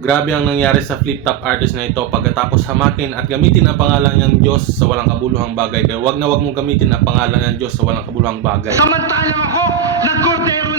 Grabe ang nangyari sa flip top artist na ito pagkatapos hamakin at gamitin ang pangalan ng Diyos sa walang kabuluhang bagay. Kaya wag na wag mong gamitin ang pangalan ng Diyos sa walang kabuluhang bagay. Samantalang ako, nagkordero